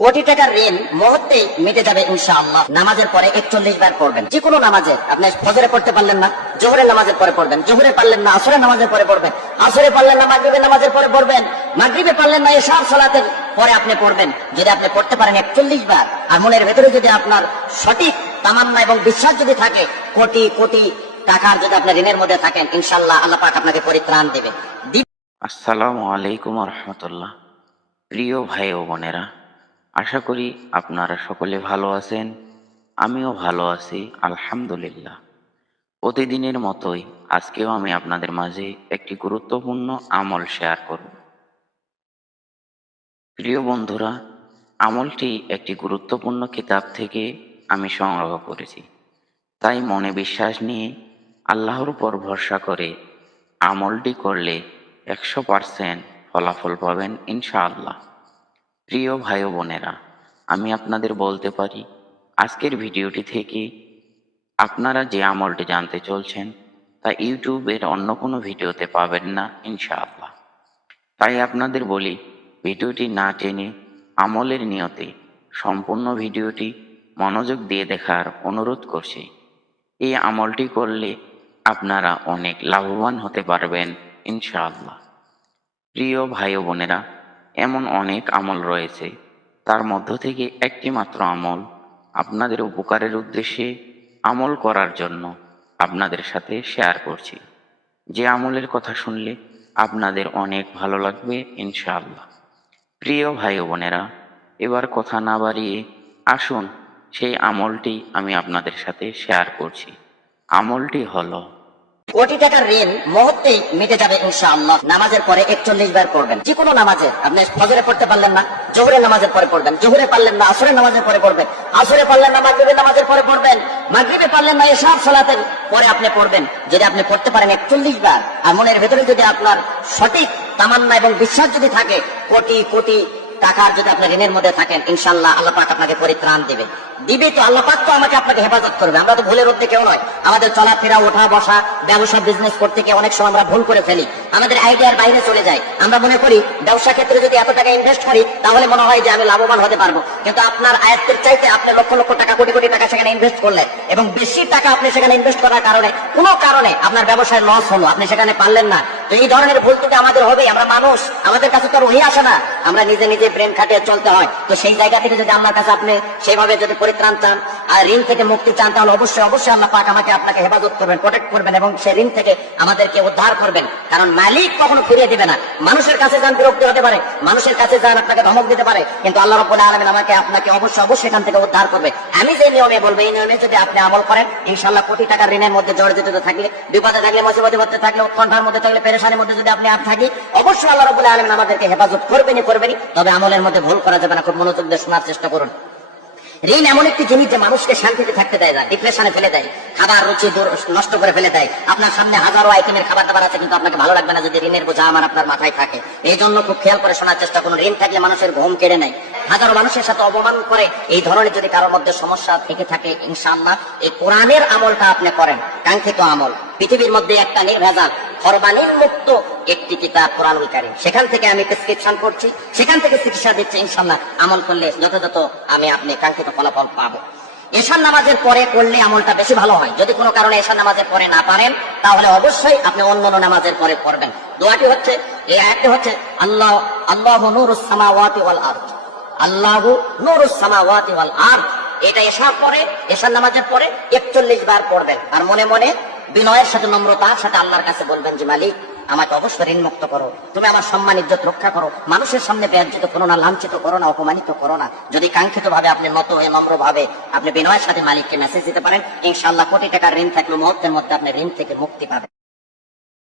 কোটি টাকার ঋণ মুহূর্তেই মিটে যাবে ইনশাআল্লাহ। নামাজের পরে 41 বার পড়বেন। যে কোনো নামাজে, আপনি ফজরে পড়তে পারলেন না, জোহরের নামাজের পরে পড়বেন। জোহরে পারলেন না, আসরের নামাজের পরে পড়বেন। আসরে পারলেন না, মাগরিবের নামাজের পরে পড়বেন। মাগরিবে পারলেন না, এশার সালাতের পরে আপনি পড়বেন। যদি আপনি পড়তে পারেন 41 বার, আর মনের ভেতরে যদি আপনার সঠিক তামান্না এবং বিশ্বাস যদি থাকে, কোটি কোটি টাকার যদি আপনি ঋণের মধ্যে থাকেন, ইনশাআল্লাহ আল্লাহ পাক আপনাকে পরিত্রাণ দেবে। আসসালামু আলাইকুম রহমতুল্লাহ। প্রিয় ভাই ও বোনেরা, আশা করি আপনারা সকলে ভালো আছেন। আমিও ভালো আছি আলহামদুলিল্লাহ। প্রতিদিনের মতোই আজকেও আমি আপনাদের মাঝে একটি গুরুত্বপূর্ণ আমল শেয়ার করব। প্রিয় বন্ধুরা, আমলটি একটি গুরুত্বপূর্ণ কিতাব থেকে আমি সংগ্রহ করেছি। তাই মনে বিশ্বাস নিয়ে আল্লাহর উপর ভরসা করে আমলটি করলে 100% ফলাফল পাবেন ইনশাআল্লাহ। প্রিয় ভাই ও বোনেরা, আমি আপনাদের বলতে পারি, আজকের ভিডিওটি থেকে আপনারা যে আমলটি জানতে চলছেন তা ইউটিউবের অন্য কোনো ভিডিওতে পাবেন না ইনশাআল্লাহ। তাই আপনাদের বলি, ভিডিওটি না টেনে আমলের নিয়তে সম্পূর্ণ ভিডিওটি মনোযোগ দিয়ে দেখার অনুরোধ করছি। এই আমলটি করলে আপনারা অনেক লাভবান হতে পারবেন ইনশাআল্লাহ। প্রিয় ভাই ও বোনেরা, এমন অনেক আমল রয়েছে, তার মধ্য থেকে একটি মাত্র আমল আপনাদের উপকারের উদ্দেশ্যে আমল করার জন্য আপনাদের সাথে শেয়ার করছি। যে আমলের কথা শুনলে আপনাদের অনেক ভালো লাগবে ইনশাআল্লাহ। প্রিয় ভাই ও বোনেরা, এবার কথা না বাড়িয়ে আসুন সেই আমলটি আমি আপনাদের সাথে শেয়ার করছি। আমলটি হলো, কোটি টাকার ঋণ মুহূর্তেই মিটে যাবে ইনশাআল্লাহ। নামাজের পরে 41 বার পড়বেন। যে কোনো নামাজে, আপনি ফজরে পড়তে পারলেন না, জোহরের নামাজের পরে পড়বেন। জোহরে পারলেন না, আসরের নামাজের পরে পড়বেন। আসরে পারলেন না, মাগরিবের নামাজের পরে পড়বেন। মাগরিবে পারলেন না, এশার সালাতের পরে আপনি পড়বেন। যদি আপনি পড়তে পারেন 41 বার, আর মনের ভেতরে যদি আপনার সঠিক তামান্না এবং বিশ্বাস যদি থাকে, কোটি কোটি টাকার যদি আপনি ঋণের মধ্যে থাকেন, ইনশাআল্লাহ আল্লাহ পাক আপনাকে পরিত্রাণ দিবে। তো আল্লাহ পাক তো আমাকে আপনাকে হেফাজত করবে। আমরা তো ভুলের মধ্যে কেউ নয়। আমাদের চলাফেরা, ওঠা বসা, ব্যবসা, বিজনেস করতে গিয়ে অনেক সময় আমরা ভুল করে ফেলি, আমাদের আইডিয়ার বাইরে চলে যায়। আমরা মনে করি ব্যবসা ক্ষেত্রে যদি এত টাকা ইনভেস্ট করি তাহলে মনে হয় যে আমি লাভবান হতে পারবো। কিন্তু আপনার আয়ত্তের চাইতে আপনি লক্ষ লক্ষ টাকা, কোটি কোটি টাকা সেখানে ইনভেস্ট করলেন, এবং বেশি টাকা আপনি সেখানে ইনভেস্ট করার কারণে কোনো কারণে আপনার ব্যবসায় লস হলো, আপনি সেখানে পারলেন না। তো এই ধরনের ভুল যদি আমাদের হবে, আমরা মানুষ, আমাদের কাছে তো আর ওই আসে না, আমরা নিজে নিজে ব্রেন খাটিয়ে চলতে হয়। তো সেই জায়গা থেকে যদি আমার কাছে আপনি সেইভাবে যদি পরিত্রাণ চান আর ঋণ থেকে মুক্তি চান, তাহলে অবশ্যই অবশ্যই আল্লাহ পাক আমাকে আপনাকে হেফাজত করবেন, প্রোটেক্ট করবেন, এবং সেই ঋণ থেকে আমাদেরকে উদ্ধার করবেন। কারণ মালিক কখনো ফিরিয়ে দিবে না। মানুষের কাছে যান, বিরক্তি হতে পারে, মানুষের কাছে যান, আপনাকে ধমক দিতে পারে, কিন্তু আল্লাহ রাব্বুল আলামিন আমাকে আপনাকে অবশ্যই অবশ্যই এখান থেকে উদ্ধার করবে। আমি যে নিয়মে বলবো, এই নিয়মে যদি আপনি আমল করেন, ইনশাআল্লাহ কোটি টাকার ঋণের মধ্যে জড়িত থাকলে, বিপদে থাকলে, মুসিবতে মধ্যে থাকলে, উৎকণ্ঠার মধ্যে থাকলে, পেরেশানির মধ্যে যদি আপনি আর থাকি, অবশ্যই আল্লাহ রাব্বুল আলামিন আমাদেরকে হেফাজত করবেনই করবেনই। তবে আমলের মধ্যে ভুল করা যাবে না। খুব মনোযোগ দিয়ে শোনার চেষ্টা করুন। ঋণ এমন একটি জিনিস যে মানুষকে শান্তিতে থাকতে দেয় না, ডিপ্রেশনে ফেলে দেয়, খাবার রুচি নষ্ট করে ফেলে দেয়। আপনার সামনে হাজারো আইটেমের খাবার দাবার আছে, কিন্তু আপনাকে ভালো লাগবে না যদি ঋণের বোঝা আমার আপনার মাথায় থাকে। এই জন্য খুব খেয়াল করে শোনার চেষ্টা করুন। ঋণ থাকলে মানুষের ঘুম কেড়ে নেয়, হাজারো মানুষের সাথে অপমান করে। এই ধরনের যদি কারোর মধ্যে সমস্যা থেকে থাকে, ইনশাআল্লাহ এই কোরআনের আমলটা আপনি করেন, কাঙ্ক্ষিত আমল। পৃথিবীর মধ্যে একটা নির্ভেজাল, ফরমানির মুক্ত একটি কিতাব কোরআনুল কারীম, সেখান থেকে আমি প্রেসক্রিপশন করছি, সেখান থেকে চিকিৎসা দিচ্ছি। ইনশাআল্লাহ আমল করলে যথাযথ আমি আপনি কাঙ্ক্ষিত ফলাফল পাবো। এশার নামাজের পরে করলে আমলটা বেশি ভালো হয়। যদি কোনো কারণে এশার নামাজের পরে না পারেন, তাহলে অবশ্যই আপনি অন্য নামাজের পরে পড়বেন। দোয়াটি হচ্ছে, এই আয়াতটি হচ্ছে, আল্লাহ আল্লাহু নূরুস সামাওয়াতি ওয়াল আরদ, আল্লাহু নূরুস সামাওয়াতি ওয়াল আরদ। এটা এশার পরে, এশার নামাজের পরে 41 বার পড়বেন। আর মনে মনে বিনয়ের সাথে, নম্রতার সাথে আল্লাহর কাছে বলবেন যে, মালিক আমাকে অবশ্যই ঋণ মুক্ত করো, তুমি আমার সম্মান ইজ্জত রক্ষা করো, মানুষের সামনে বেজ্জিত করো না, লাঞ্ছিত করো না, অপমানিত করো না। যদি কাঙ্ক্ষিত ভাবে আপনি নত হয়ে নম্র ভাবে আপনি বিনয়ের সাথে মালিককে মেসেজ দিতে পারেন, ইনশাআল্লাহ কোটি টাকার ঋণ থাকলে মুহূর্তের মধ্যে আপনি ঋণ থেকে মুক্তি পাবেন।